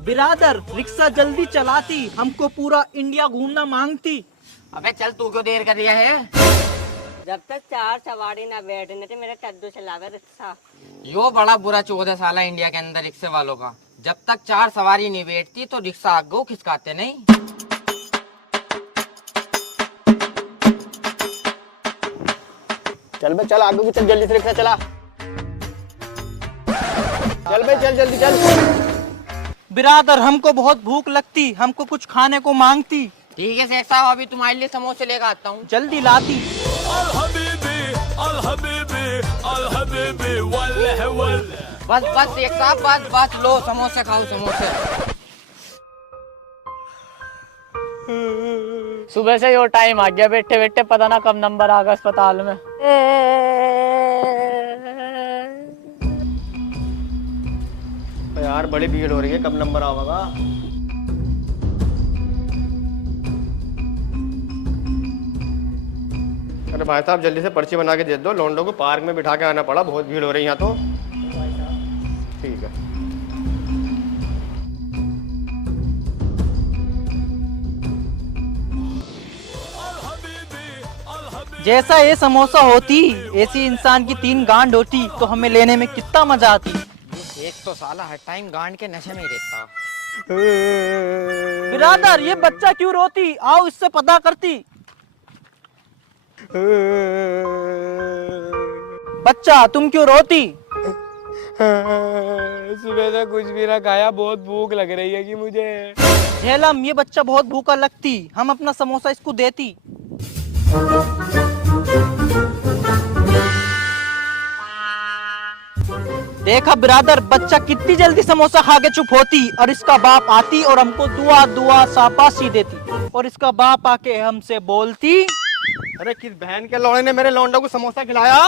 बिरादर रिक्शा जल्दी चलाती, हमको पूरा इंडिया घूमना मांगती। अबे चल, तू क्यों देर कर रहा है? जब तक 4 सवारी ना बैठने थे मेरा कद्दू चलावे रिक्शा। यो बड़ा बुरा 14 साल इंडिया के अंदर रिक्शे वालों का। जब तक 4 सवारी नहीं बैठती तो रिक्शा आगे खिसकाते नहीं। चल बे चल, आगे की चल, जल्दी से रिक्शा चला। चल बे चल, जल्दी चल। बिरादर हमको बहुत भूख लगती, हमको कुछ खाने को मांगती। ठीक है शेख साहब, अभी तुम्हारे लिए समोसे लेकर आता हूँ। जल्दी लाती। बस बस शेख साहब, बस बस, लो समोसे खाओ, समोसे। सुबह से यो टाइम आ गया, बैठे बैठे पता ना कब नंबर आ गया अस्पताल में। यार बड़ी भीड़ हो रही है, कब नंबर आएगा? अरे भाई साहब जल्दी से पर्ची बना के दे दो, लौंडों को पार्क में बिठा के आना पड़ा, बहुत भीड़ हो रही है यहाँ तो। ठीक है। जैसा ये समोसा होती, ऐसी इंसान की 3 गांड होती तो हमें लेने में कितना मजा आती। एक तो साला हर टाइम गांड के नशे में ही रहता। बिरादर ये बच्चा क्यों रोती, आओ इससे पता करती। बच्चा तुम क्यों रोती? सुबह से कुछ भी ना खाया, बहुत भूख लग रही है कि मुझे। झेलम ये बच्चा बहुत भूखा लगती, हम अपना समोसा इसको देती। देखा बिरादर, बच्चा कितनी जल्दी समोसा खा के चुप होती, और इसका बाप आती और हमको दुआ दुआ शाबाशी देती, और इसका बाप आके हमसे बोलती। अरे किस बहन के लौड़े ने मेरे लौंडों को समोसा खिलाया?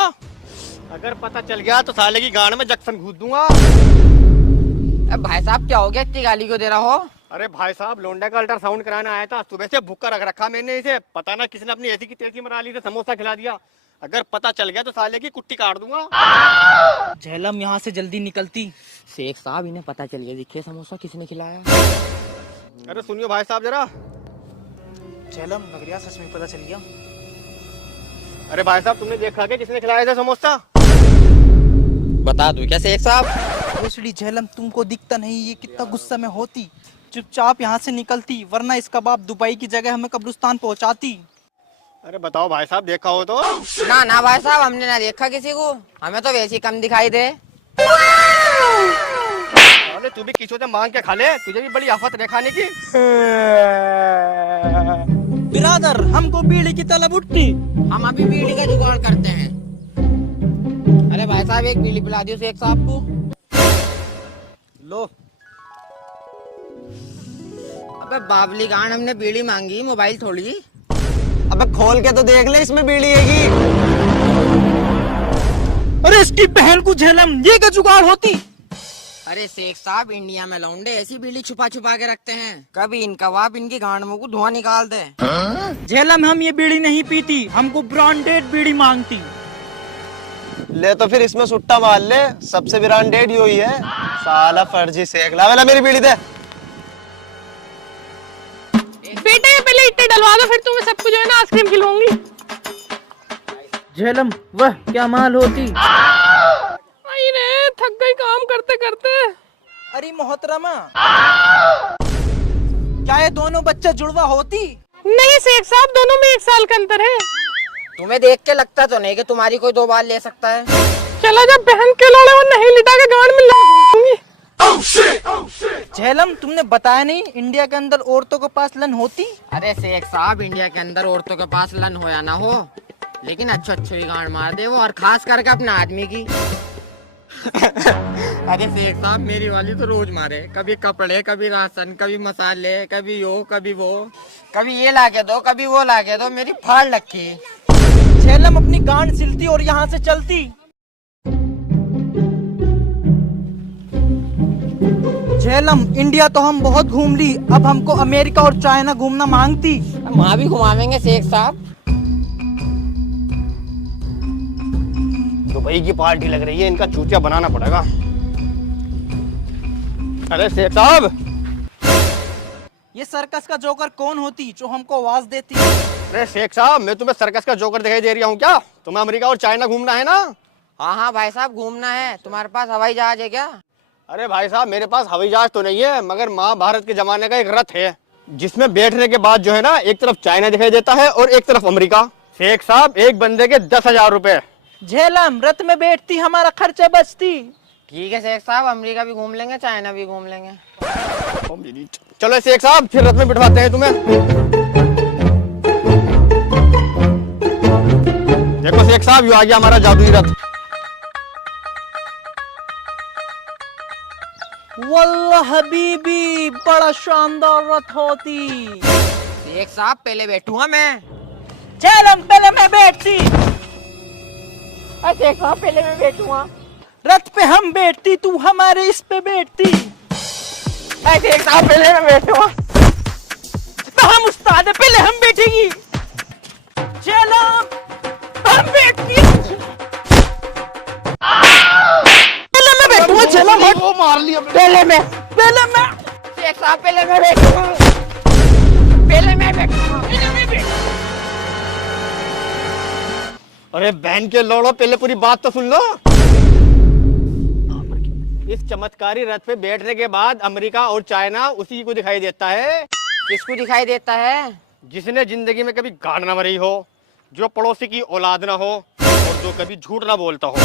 अगर पता चल गया तो साले की गांड में जक्सन घूस दूंगा। भाई साहब क्या हो गया, इतनी गाली क्यों दे रहा हो? अरे भाई साहब, लौंडा का अल्ट्रासाउंड कराना आया था, सुबह से भूखा रख रखा मैंने इसे, पता ना किसने अपनी ऐसी की तैसी मरा ली, तो समोसा खिला दिया। अगर पता चल गया तो साले की कुट्टी काट दूंगा। झेलम यहाँ से जल्दी निकलती। शेख साहब इन्हें पता चल गया, देखिए समोसा किसने खिलाया। अरे सुनियो भाई साहब जरा। झेलम लग रहा सच में पता चल गया। अरे भाई साहब तुमने देखा कि किसने खिलाया था समोसा? बता दूं क्या शेख साहब? भोसड़ी झेलम तुमको दिखता नहीं ये कितना गुस्सा में होती, चुपचाप यहाँ से निकलती, वरना इसका बाप दुबई की जगह हमें कब्रिस्तान पहुँचाती। अरे बताओ भाई साहब, देखा हो तो? ना ना भाई साहब, हमने ना देखा किसी को, हमें तो वैसे ही कम दिखाई दे। अरे तू भी किसी से मांग के खा ले, तुझे भी बड़ी आफत है खाने की। बिरादर हमको बीड़ी की तलब उठती, हम अभी बीड़ी का जुगाड़ करते हैं। अरे भाई साहब एक बीड़ी पिला दियो शेख साहब को। लो। अबे बाबली गांड, हमने बीड़ी मांगी, मोबाइल थोड़ी। अबे खोल के तो देख ले, इसमें बीड़ी हैगी। अरे इसकी बहन को झेलम, ये क्या जुगाड़ होती? अरे शेख साहब, इंडिया में लौंडे ऐसी बीड़ी छुपा छुपा के रखते हैं, कभी इनका बाप इनकी गांड में को धुआं निकाल दे। झेलम हम ये बीड़ी नहीं पीती, हमको ब्रांडेड बीड़ी मांगती। ले तो फिर इसमें सुट्टा मार ले, सबसे ब्रांडेड यो ही है। साला फर्जी सेक ला, वाला मेरी बीड़ी दे। बेटा ये पहले इतने डलवा दो, फिर तुम्हें सबको जो है ना आइसक्रीम खिलवाऊंगी। झेलम वह क्या माल होती। आई रे, थक गई काम करते करते। अरे मोहतरमा, क्या ये दोनों बच्चे जुड़वा होती? नहीं शेख साहब, दोनों में 1 साल का अंतर है। तुम्हें देख के लगता तो नहीं कि तुम्हारी कोई 2 बार ले सकता है। चला जब बहन के लौड़े वो नहीं लिटा के गांड में लगाऊंगी। झेलम तुमने बताया नहीं इंडिया के अंदर औरतों के पास लन होती। अरे शेख साहब, इंडिया के अंदर औरतों के पास लन हो या ना हो, लेकिन अच्छी अच्छी गांड मार दे वो, और खास करके अपना आदमी की। अरे शेख साहब, मेरी वाली तो रोज मारे, कभी कपड़े, कभी राशन, कभी मसाले, कभी यो कभी वो, कभी ये लाके दो, कभी वो लाके दो, मेरी फाड़ रखी। झेलम अपनी गांड सिलती और यहाँ से चलती। झेलम इंडिया तो हम बहुत घूम ली, अब हमको अमेरिका और चाइना घूमना मांगती। वहाँ भी घुमावेंगे शेख साहब। दुबई की पार्टी लग रही है, इनका चूतिया बनाना पड़ेगा। अरे शेख साहब, ये सर्कस का जोकर कौन होती जो हमको आवाज देती? अरे शेख साहब, मैं तुम्हें सर्कस का जोकर दिखाई दे रहा हूँ क्या? तुम्हें अमेरिका और चाइना घूमना है ना? हाँ हाँ भाई साहब, घूमना है। तुम्हारे पास हवाई जहाज है क्या? अरे भाई साहब, मेरे पास हवाई जहाज तो नहीं है, मगर महाभारत के जमाने का एक रथ है जिसमें बैठने के बाद जो है ना, एक तरफ चाइना दिखाई देता है और एक तरफ अमेरिका। शेख साहब, एक बंदे के 10,000 रुपए। झेलम, रथ में बैठती हमारा खर्चा बचती। ठीक है शेख साहब, अमेरिका भी घूम लेंगे, चाइना भी घूम लेंगे। चलो शेख साहब, फिर रथ में बिठवाते हैं तुम्हें। देखो शेख साहब, ये आ गया हमारा जादुई रथ। वल्लाह हबीबी, बड़ा शानदार रथ होती। शेख साहब, पहले बैठूंगा मैं। झेलम, पहले मैं बैठती। शेख साहब पहले मैं बैठूंगा। रथ पे हम बैठती, तू हमारे इस पे बैठती। शेख साहब पहले मैं बैठूंगा। तो हम उस्ताद है, पहले हम बैठेगी। झेलम, हम बैठती। पहले मैं बैठूंगा। झेलम, वो मार लिया। पहले मैं शेख साहब पहले मैं बैठूंगा। पहले मैं बैठूंगा। अरे बहन के लोड़ो, पहले पूरी बात तो सुन लो। इस चमत्कारी रथ पे बैठने के बाद अमेरिका और चाइना उसी को दिखाई देता है। किसको दिखाई देता है? जिसने जिंदगी में कभी गाड़ ना मरी हो, जो पड़ोसी की औलाद ना हो और जो कभी झूठ ना बोलता हो।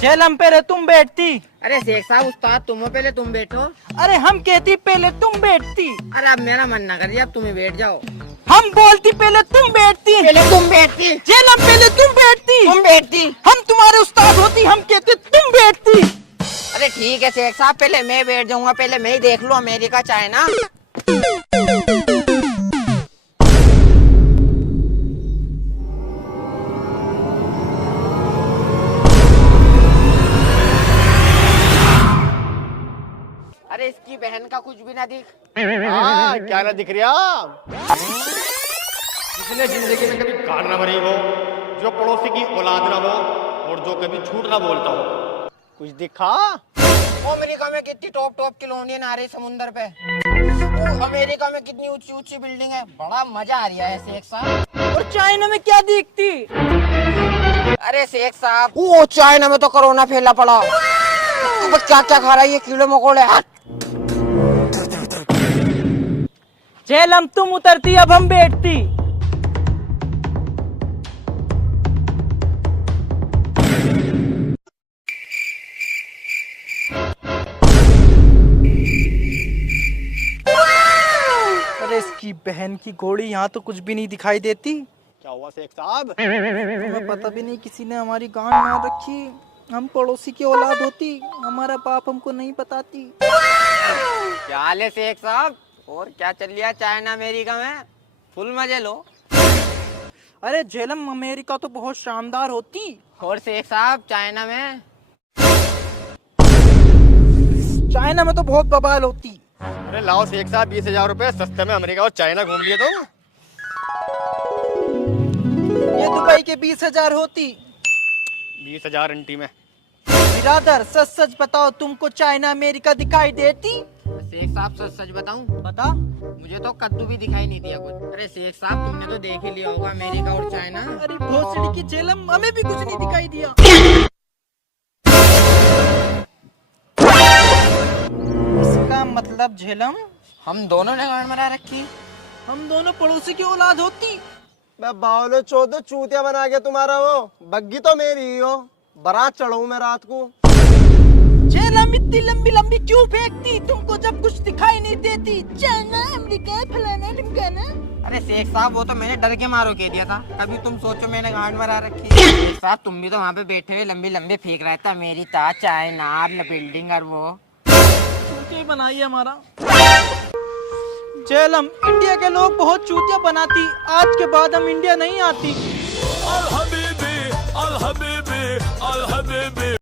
झेलम, पहले तुम बैठती। अरे शेख साहब, उस्ताद तुम हो, पहले तुम बैठो। अरे हम कहती पहले तुम बैठती। अरे अब मेरा मन ना करिए, अब तुम्हें बैठ जाओ। हम बोलती पहले तुम बैठती। पहले तुम बैठती। झेलम, पहले तुम बैठती। तुम बैठती। हम तुम्हारे उस्ताद होती, हम कहते तुम बैठती। अरे ठीक है शेख साहब, पहले मैं बैठ जाऊंगा। पहले मैं ही देख लूं अमेरिका चाइना। अरे इसकी बहन का कुछ भी ना दिख। हाँ, क्या ना दिख रहा? जिसने जिंदगी में कभी गाड़ ना मरी हो, जो पड़ोसी की औलाद ना हो और जो कभी झूठ ना बोलता हो। कुछ दिखा? अमेरिका में कितनी टॉप टॉप कॉलोनियां आ रही समुंदर पे। वो अमेरिका में कितनी ऊंची ऊंची बिल्डिंग है, बड़ा मजा आ रहा है शेख साहब। और चाइना में क्या दिखती? अरे शेख साहब, वो चाइना में तो कोरोना फैला पड़ा। तो क्या क्या खा रहा है ये कीड़े मकोड़े। झेलम, तुम उतरती, अब हम बैठती। अरे इसकी बहन की घोड़ी, यहाँ तो कुछ भी नहीं दिखाई देती। क्या हुआ शेख साहब? हमें पता भी नहीं, किसी ने हमारी गांड मार रखी। हम पड़ोसी की औलाद होती, हमारा बाप हमको नहीं बताती। क्या हाल है शेख साहब? और क्या चल रहा है चाइना अमेरिका में? फुल मजे लो। अरे झेलम, अमेरिका तो बहुत शानदार होती। और शेख साहब, चाइना में? चाइना में तो बहुत बवाल होती। अरे लाओ शेख साहब, 20,000 रुपए, सस्ते में अमेरिका और चाइना घूम लिए तुम। ये दुबई के 20,000 होती। 20,000 अंटी में। बिरादर, सच सच बताओ, तुमको चाइना अमेरिका दिखाई देती? शेख साहब सच सच बताऊं? बता। मुझे तो कद्दू भी दिखाई नहीं दिया कुछ। अरे शेख साहब, तुमने तो देख ही लिया होगा अमेरिका और चाइना। अरे भोसड़ी की झेलम, हमें भी कुछ नहीं दिखाई दिया। इसका मतलब झेलम, हम दोनों ने गांड मरा रखी। हम दोनों पड़ोसी की औलाद होती। बावलो चौदह चूतिया बना के तुम्हारा वो बग्गी तो मेरी ही हो। बारात चढ़ाऊं मैं रात को। झेलम, इतनी लंबी लंबी क्यों फेंकती? तुमको जब कुछ दिखाई नहीं देती। चाइना, अमेरिका, फलाना ढिमकाना। अरे शेख साहब, वो तो मैंने डर के मारो कह दिया था। कभी तुम सोचो मैंने गांड मरा रखी। शेख साहब, तुम भी तो वहाँ पे बैठे हुए लंबी लंबी फेंक रहा था। अमेरिका, चाइना, बिल्डिंग और वो चूतिया बनाई हमारा। झेलम, इंडिया के लोग बहुत चूतिया बनाती। आज के बाद हम इंडिया नहीं आती।